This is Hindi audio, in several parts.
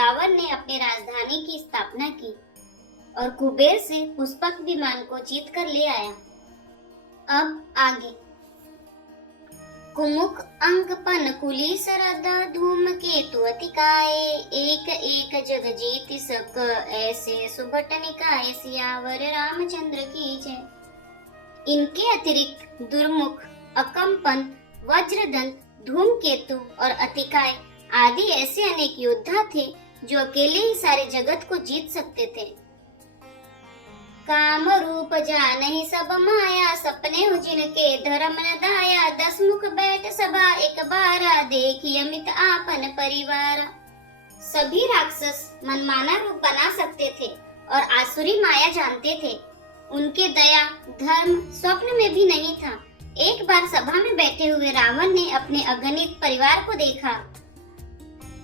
रावण ने अपनी राजधानी की स्थापना की और कुबेर से पुष्पक विमान को जीत कर ले आया। अब आगे। कुमुक अंक पन कुली सरद धूम केतु अतिकाय, एक एक जग जीति सक ऐसे सुभट निकाय, सियावर रामचंद्र की जय। इनके अतिरिक्त दुर्मुख, अकंपन, वज्रदंत, धूमकेतु और अतिकाय आदि ऐसे अनेक योद्धा थे जो अकेले ही सारे जगत को जीत सकते थे। काम रूप जानहि सब माया, सपने हो जिनके धर्म न दाया, 10 मुख बैठ सभा एक बारा, देखी अमित आपन परिवार। सभी राक्षस मनमाना रूप बना सकते थे और आसुरी माया जानते थे। उनके दया धर्म स्वप्न में भी नहीं था। एक बार सभा में बैठे हुए रावण ने अपने अगणित परिवार को देखा।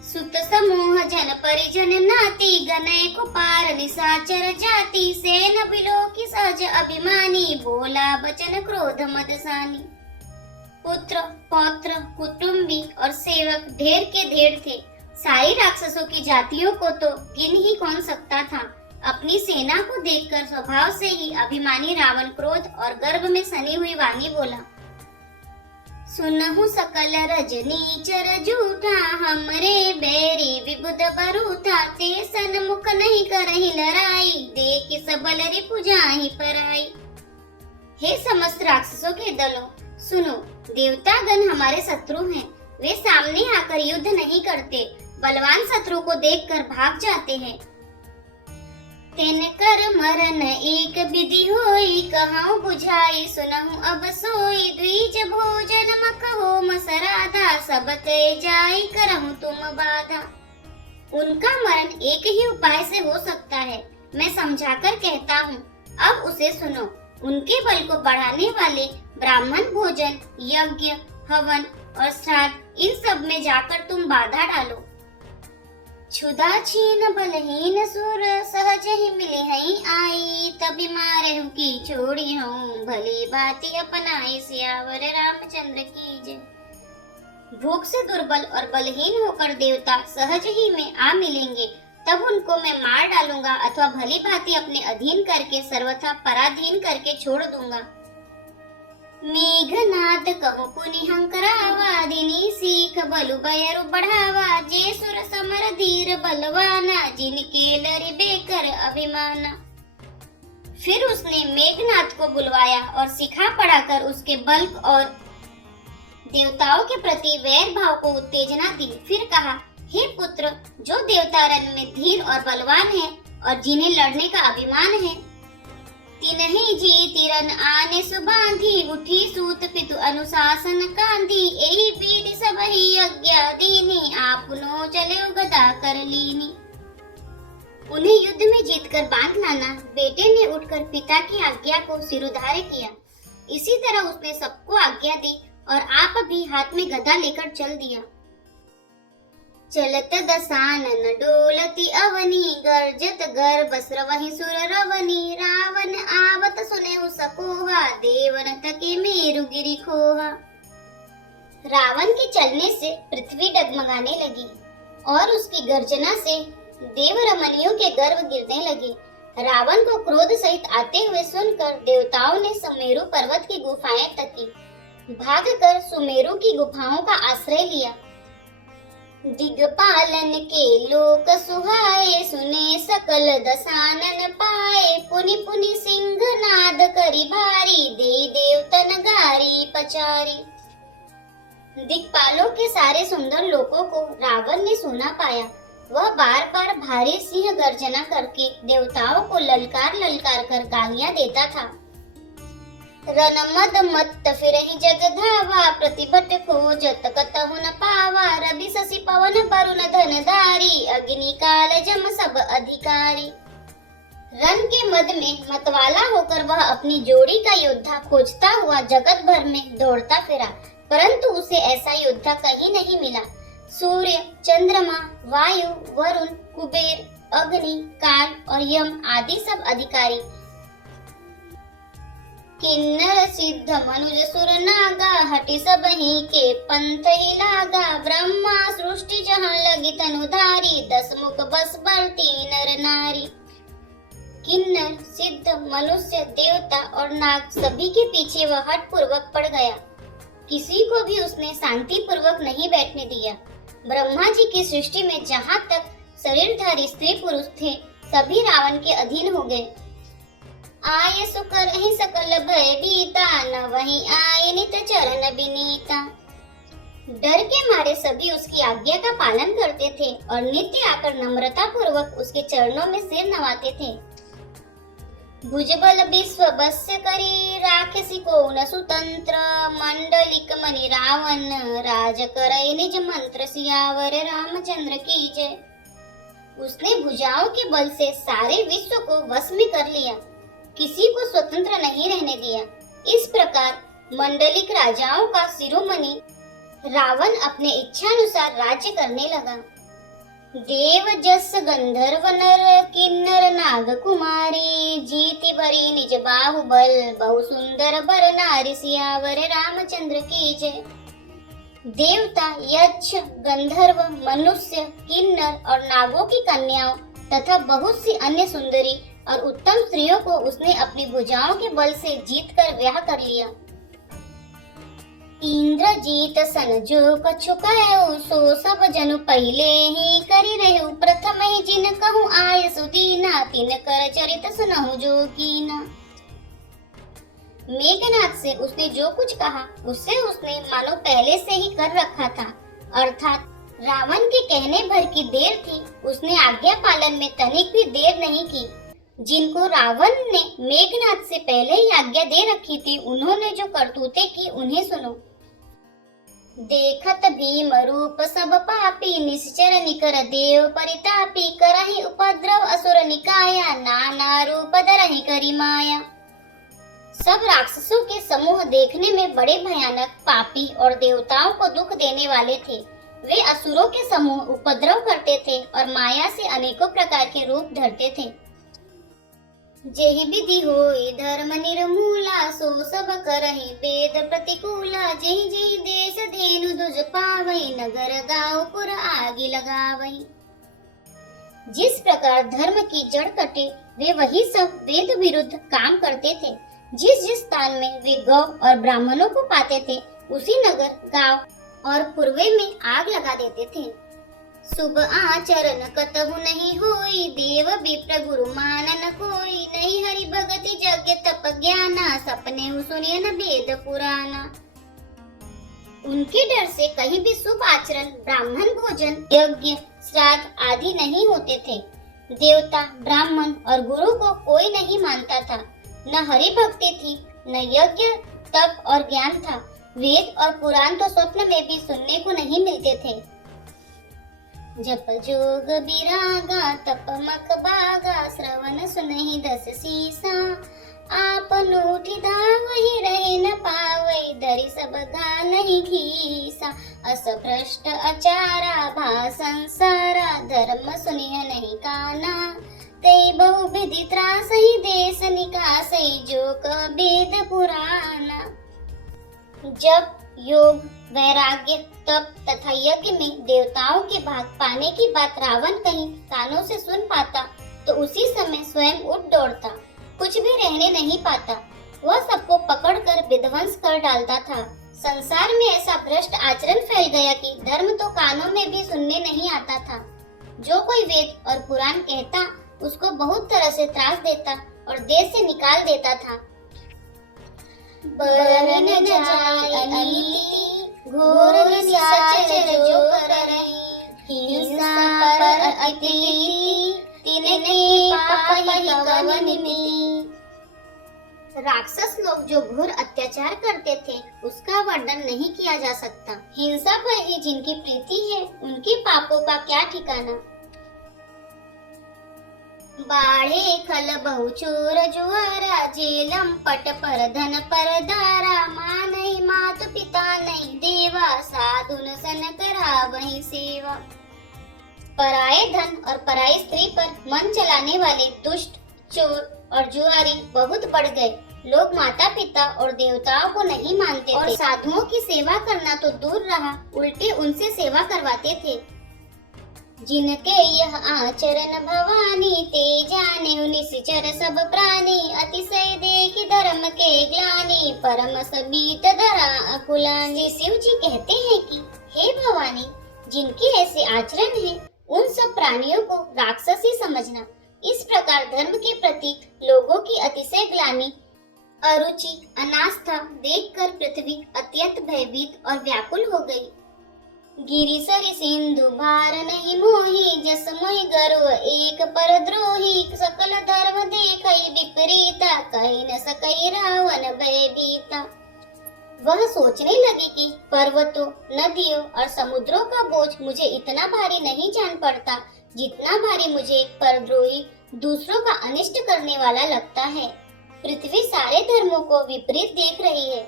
सुत समूह जन परिजन नाती, गनय को पार निशाचर जाति, सेन बिलोकी सहज अभिमानी, बोला बचन क्रोध मदसानी। पुत्र पौत्र कुटुंबी और सेवक ढेर के ढेर थे। सारी राक्षसों की जातियों को तो गिन ही कौन सकता था। अपनी सेना को देखकर स्वभाव से ही अभिमानी रावण क्रोध और गर्व में सनी हुई वाणी बोला। सुनहु सकल रजनी चर झूठा, हमरे बैरी विबुध बरूथा, ते सन्मुख नहीं करहि लड़ाई, देख सबल रिपु जाहि पराई। हे समस्त राक्षसों के दलों, सुनो, देवतागण हमारे शत्रु हैं। वे सामने आकर युद्ध नहीं करते, बलवान शत्रु को देखकर भाग जाते हैं। तेन कर मरन एक विधि होई, कहूँ बुझाई सुनहु अब सोई, द्विज भोजन मखहो मसराधा, सब कहे जाई करहु तुम बाधा। उनका मरण एक ही उपाय से हो सकता है, मैं समझाकर कहता हूँ, अब उसे सुनो। उनके बल को बढ़ाने वाले ब्राह्मण भोजन, यज्ञ, हवन और श्राद्ध, इन सब में जाकर तुम बाधा डालो। क्षुधा छीन बलहीन सुर, सहज ही मिले हई आई, तभी मारे हूँ की छोड़ी हूँ, भली भांति अपनाई, सियावर रामचंद्र की जय। भूख से दुर्बल और बलहीन होकर देवता सहज ही में आ मिलेंगे, तब उनको मैं मार डालूंगा अथवा भली भांति अपने अधीन करके सर्वथा पराधीन करके छोड़ दूंगा। मेघनाद कहो पुनि हंकरावा, दिनी सीख बलु बयरु बढ़ावा, जे सुर समर धीर बलवाना, जिनके लरि बेकर अभिमाना। फिर उसने मेघनाद को बुलवाया और सिखा पढ़ाकर उसके बल और देवताओं के प्रति वैर भाव को उत्तेजना दी। फिर कहा, हे पुत्र, जो देवता रण में धीर और बलवान है और जिन्हें लड़ने का अभिमान है, तिन्हि जीति रन आने सुबांधी, उठी सूत पितु अनुशासन कांधी, एही पीढ़ी सबहि आज्ञा दीनी, आपनो चले गदा कर लीनी। उन्हें युद्ध में जीतकर बांध लाना। बेटे ने उठकर पिता की आज्ञा को सिरोधार्य किया। इसी तरह उसने सबको आज्ञा दी और आप भी हाथ में गदा लेकर चल दिया। चलत दसानन डोलती अवनी, गर्जत गर्भ स्रवहि सुर रवनी, रावण आवत सुनेहु सकोहा, देवन तके मेरु गिरि खोहा। रावण के चलने से पृथ्वी डगमगाने लगी और उसकी गर्जना से देव रमणियों के गर्भ गिरने लगे। रावण को क्रोध सहित आते हुए सुनकर देवताओं ने सुमेरु पर्वत की गुफाएं तकी। भागकर सुमेरु की गुफाओं का आश्रय लिया। दिग्पालन के लोक सुहाए, सुने सकल दसानन पाए, पुनि पुनि सिंह नाद करी भारी, दे देवतन गारी पचारी। दिक्पालों के सारे सुंदर लोकों को रावण ने सुना पाया। वह बार बार भारी सिंह गर्जना करके देवताओं को ललकार ललकार कर गालियां देता था। रनमद मत्त फिरहि जग धावा, प्रतिभट खोजत कतहु न पावा, रवि शशि पवन वरुण धनधारी, अग्नि काल जम सब अधिकारी। रन के मद में मतवाला होकर वह अपनी जोड़ी का योद्धा खोजता हुआ जगत भर में दौड़ता फिरा, परंतु उसे ऐसा योद्धा कहीं नहीं मिला। सूर्य, चंद्रमा, वायु, वरुण, कुबेर, अग्नि, काल और यम आदि सब अधिकारी किन्नर सिद्ध मनुज सुर नागा, हटि सब ही के पंथ ही लागा। ब्रह्मा सृष्टि जहाँ लगी तनुधारी, 10 मुख बस बलती नर नारी। किन्नर सिद्ध मनुष्य देवता और नाग सभी के पीछे वह हठ पूर्वक पड़ गया। किसी को भी उसने शांति पूर्वक नहीं बैठने दिया। ब्रह्मा जी की सृष्टि में जहाँ तक शरीरधारी स्त्री पुरुष थे, सभी रावण के अधीन हो गए। आये सुकर ही सकल भय बीता, न वही आये नित चरण बिनीता। डर के मारे सभी उसकी आज्ञा का पालन करते थे और नित्य आकर नम्रता पूर्वक उसके चरणों में सिर नवाते थे। भुजबल विश्व बस्य करी, राक्षसी को न सुतंत्र। मंडलिक मणि रावण, राज करई निज मंत्र। सियावर रामचंद्र की जय। उसने भुजाओं के बल से सारे विश्व को वश में कर लिया, किसी को स्वतंत्र नहीं रहने दिया। इस प्रकार मंडलिक राजाओं का शिरोमणि रावण अपने इच्छानुसार राज्य करने लगा। देव जस गंधर्व नर, किन्नर नाग कुमारी। जीति भरी निज बाहुबल, बहु सुंदर बर नारी। सियावर रामचंद्र की जय। देवता, यक्ष, गंधर्व, मनुष्य, किन्नर और नागों की कन्याओं तथा बहुत सी अन्य सुंदरी और उत्तम स्त्रियों को उसने अपनी भुजाओं के बल से जीतकर ब्याह कर लिया। इंद्रजीत सन जो कछु कहु, सो सब जनु पहले ही करि रहु। प्रथम ही जिन कहूँ आय सुदीना, तिन कर चरित सुनहु जो कीना। मेघनाथ से उसने जो कुछ कहा, उससे उसने मानो पहले से ही कर रखा था, अर्थात रावण के कहने भर की देर थी। उसने आज्ञा पालन में तनिक भी देर नहीं की। जिनको रावण ने मेघनाथ से पहले ही आज्ञा दे रखी थी, उन्होंने जो करतूतें की उन्हें सुनो। देखत भीम रूप सब पापी, निश्चर निकर देव परितापी। करहि उपद्रव असुर निकाया, नाना रूप धरहि करी माया। सब राक्षसों के समूह देखने में बड़े भयानक, पापी और देवताओं को दुख देने वाले थे। वे असुरों के समूह उपद्रव करते थे और माया से अनेकों प्रकार के रूप धरते थे। जेहि विधि होई धर्म निर्मूला, सो सब करहि वेद प्रतिकूला। जेहि जेहि देश धेनु दुज पावई, नगर गाँव पुर आगि लगावई। जिस प्रकार धर्म की जड़ कटे, वे वही सब वेद विरुद्ध काम करते थे। जिस जिस स्थान में वे गौ और ब्राह्मणों को पाते थे, उसी नगर, गांव और पूर्वे में आग लगा देते थे। शुभ आचरण कतहु नहीं होई, देव विप्र गुरु मानन कोई। नहीं हरि भगति यज्ञ तप ज्ञाना, सपने सुनिए न वेद पुराना। उनके डर से कहीं भी शुभ आचरण, ब्राह्मण भोजन, यज्ञ, श्राद्ध आदि नहीं होते थे। देवता, ब्राह्मण और गुरु को कोई नहीं मानता था। न हरि भक्ति थी, न यज्ञ, तप और ज्ञान था। वेद और पुराण तो स्वप्न में भी सुनने को नहीं मिलते थे। जप जोग विरागा, तप मक बागा। श्रवण सुनहि 10 सीसा, आपन उठि धावहि रहे न पावै। धरि सब गानहि घीसा, अस भ्रष्ट अचारा भा संसारा। धर्म सुनिय नहीं काना, ते बहु विधि त्रासहि देश निकासहि। जो क वेद पुराना। जब योग, वैराग्य, तप तथा यज्ञ में देवताओं के भाग पाने की बात रावण कहीं कानों से सुन पाता, तो उसी समय स्वयं उठ दौड़ता, कुछ भी रहने नहीं पाता। वह सबको पकड़कर विध्वंस कर डालता था। संसार में ऐसा भ्रष्ट आचरण फैल गया कि धर्म तो कानों में भी सुनने नहीं आता था। जो कोई वेद और पुराण कहता, उसको बहुत तरह से त्रास देता और देश से निकाल देता था। बरन जाय अनीति, घोर निशाचर जो करहि। हिंसा पर अति, तिनके पाहि कवन नीति। राक्षस लोग जो घोर अत्याचार करते थे, उसका वर्णन नहीं किया जा सकता। हिंसा पर ही जिनकी प्रीति है, उनके पापों का क्या ठिकाना। बाढ़े खल बहु चोर जुआरा, जेलम पट पर धन पर दारा। माँ नहीं मातु पिता नहीं देवा, साधुन सन करावहि सेवा। पराये धन और पराई स्त्री पर मन चलाने वाले दुष्ट, चोर और जुआरी बहुत बढ़ गए। लोग माता पिता और देवताओं को नहीं मानते और साधुओं की सेवा करना तो दूर रहा, उल्टे उनसे सेवा करवाते थे। जिनके यह आचरण भवानी, ते जाने निश्चर सब प्राणी। अतिशय देखी धर्म के ग्लानि, परम सबीत धरा अकुलानि। शिव जी कहते हैं कि हे भवानी, जिनके ऐसे आचरण है उन सब प्राणियों को राक्षसी समझना। इस प्रकार धर्म के प्रति लोगों की अतिशय ग्लानि, अरुचि, अनास्था देखकर पृथ्वी अत्यंत भयभीत और व्याकुल हो गई। गिरि सरि सिंधु भार नहीं मोही, जस मोहि गर्व एक पर द्रोही। सकल धर्म देखई विपरीता, कही न सकई रावण भयभीता। वह सोचने लगी कि पर्वतों, नदियों और समुद्रों का बोझ मुझे इतना भारी नहीं जान पड़ता, जितना भारी मुझे एक परद्रोही, दूसरों का अनिष्ट करने वाला लगता है। पृथ्वी सारे धर्मों को विपरीत देख रही है,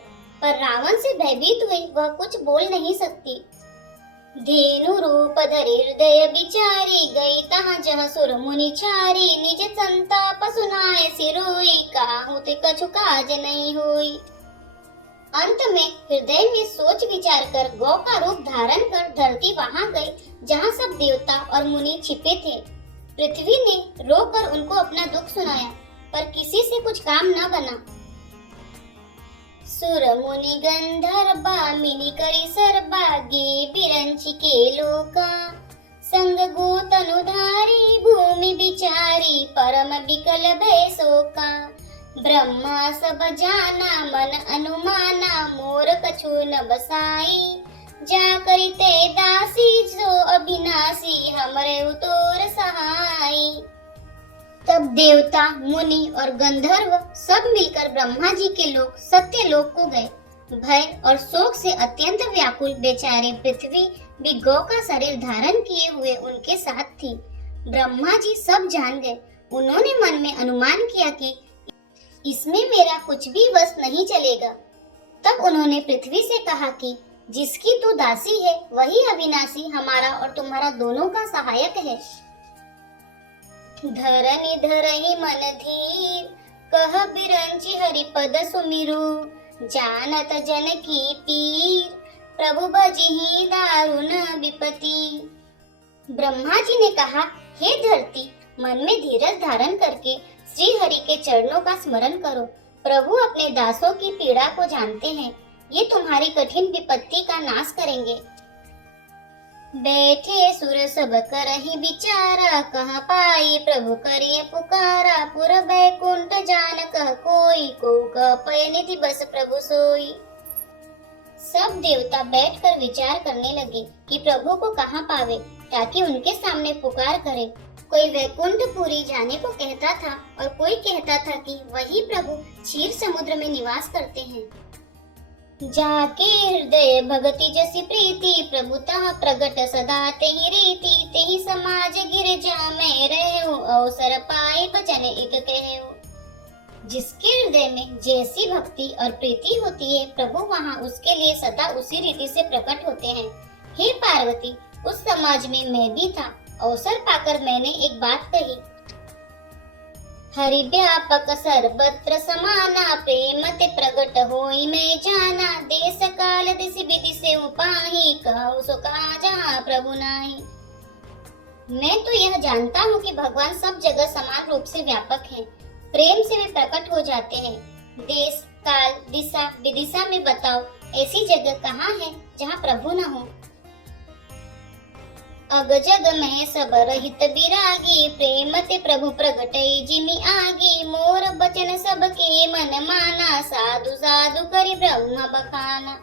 पर रावण से भयभीत हुई वह कुछ बोल नहीं सकती। धेनु रूप धरि हृदय विचारी, गई तहाँ जहाँ सुर मुनि छारी। निज संताप सुनाए सिरोई, काहू ते कछु काज नहीं हुई। अंत में हृदय में सोच विचार कर गौ का रूप धारण कर धरती वहां गई जहाँ सब देवता और मुनि छिपे थे। पृथ्वी ने रोकर उनको अपना दुख सुनाया, पर किसी से कुछ काम न बना। सुर मुनि गंधर्वा, मिनि करी सरबा, गे बिरंची के लोका। संग गोतनुधारी, भूमि विचारी, परम विकल भय शोका। ब्रह्मा सब जाना, मन अनुमाना, मोर कछु न बसाई। जा करिते दासी, जो अविनाशी, हमरे उतोर सहाई। तब देवता, मुनि और गंधर्व सब मिलकर ब्रह्मा जी के लोक सत्य लोक को गए। भय और शोक से अत्यंत व्याकुल बेचारे पृथ्वी भी गौ का शरीर धारण किए हुए उनके साथ थी। ब्रह्मा जी सब जान गए। उन्होंने मन में अनुमान किया कि इसमें मेरा कुछ भी वश नहीं चलेगा। तब उन्होंने पृथ्वी से कहा कि जिसकी तू दासी है वही अविनाशी हमारा और तुम्हारा दोनों का सहायक है। धरनी धरहि मन धीर, कह बिरंची हरिपद सुमिरु। जानत जन की पीर, प्रभु भजिहि दारुण विपति। ब्रह्मा जी ने कहा, हे धरती, मन में धीरज धारण करके श्री हरि के चरणों का स्मरण करो। प्रभु अपने दासों की पीड़ा को जानते हैं, ये तुम्हारी कठिन विपत्ति का नाश करेंगे। बैठे सुर सब करहि विचारा, कहाँ पाई प्रभु करिए पुकारा। पुर बैकुंठ जान कह कोई, को कह पय निधि बस प्रभु सोई। सब देवता बैठकर विचार करने लगे कि प्रभु को कहाँ पावे, ताकि उनके सामने पुकार करे। कोई वैकुंठपुरी जाने को कहता था और कोई कहता था कि वही प्रभु क्षीर समुद्र में निवास करते हैं। जाके हृदय भगति जसी प्रीति, प्रभुतः प्रगट सदा तेहि रीति। तेहि समाज गिरजा में रहूं, अवसर पाए बचन एक कहूं। जिसके हृदय में जैसी भक्ति और प्रीति होती है, प्रभु वहाँ उसके लिए सदा उसी रीति से प्रकट होते हैं। हे पार्वती, उस समाज में मैं भी था। अवसर पाकर मैंने एक बात कही। हरि व्यापक सर्वत्र समाना, प्रेम ते प्रगट होई मैं जाना। देश काल दिश विधि से उपाही, कहूँ सो कहा जहाँ प्रभु नाही। मैं तो यह जानता हूँ कि भगवान सब जगह समान रूप से व्यापक हैं। प्रेम से वे प्रकट हो जाते हैं। देश, काल, दिशा, विदिशा में बताओ ऐसी जगह कहाँ है जहाँ प्रभु न हो। अग जग में सब रहित विरागी, प्रेम ते प्रभु प्रगटई जिमि आगी। मोर बचन सबके मन माना, साधु साधु करि ब्रह्म बखाना।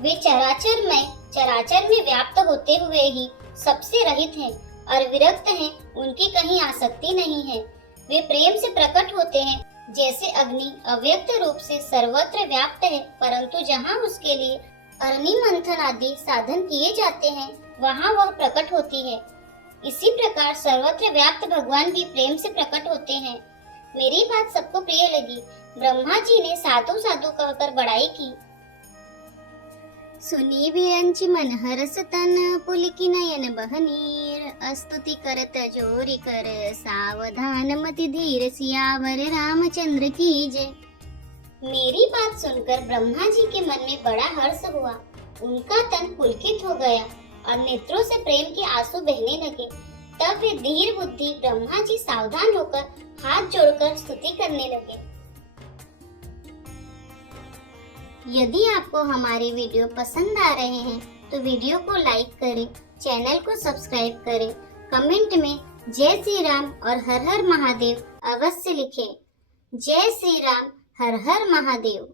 वे चराचर में व्याप्त होते हुए ही सबसे रहित हैं और विरक्त हैं, उनकी कहीं आसक्ति नहीं है। वे प्रेम से प्रकट होते हैं, जैसे अग्नि अव्यक्त रूप से सर्वत्र व्याप्त है, परंतु जहाँ उसके लिए अग्नि मंथन आदि साधन किए जाते हैं, वहाँ वह प्रकट होती है। इसी प्रकार सर्वत्र व्याप्त भगवान भी प्रेम से प्रकट होते हैं। मेरी बात सबको प्रिय लगी। ब्रह्मा जी ने साधु साधु कहकर बड़ाई की। सुनी विरंची मन हरस तन, पुलकी नयन बहनीर। स्तुति करत जोरी कर, सावधान मति धीर। सियावर रामचंद्र की जय। मेरी बात सुनकर ब्रह्मा जी के मन में बड़ा हर्ष हुआ। उनका तन पुलकित हो गया और नेत्रों से प्रेम के आंसू बहने लगे। तब वे धीर बुद्धि ब्रह्मा जी सावधान होकर हाथ जोड़कर स्तुति करने लगे। यदि आपको हमारे वीडियो पसंद आ रहे हैं तो वीडियो को लाइक करें, चैनल को सब्सक्राइब करें, कमेंट में जय श्री राम और हर हर महादेव अवश्य लिखें। जय श्री राम, हर हर महादेव।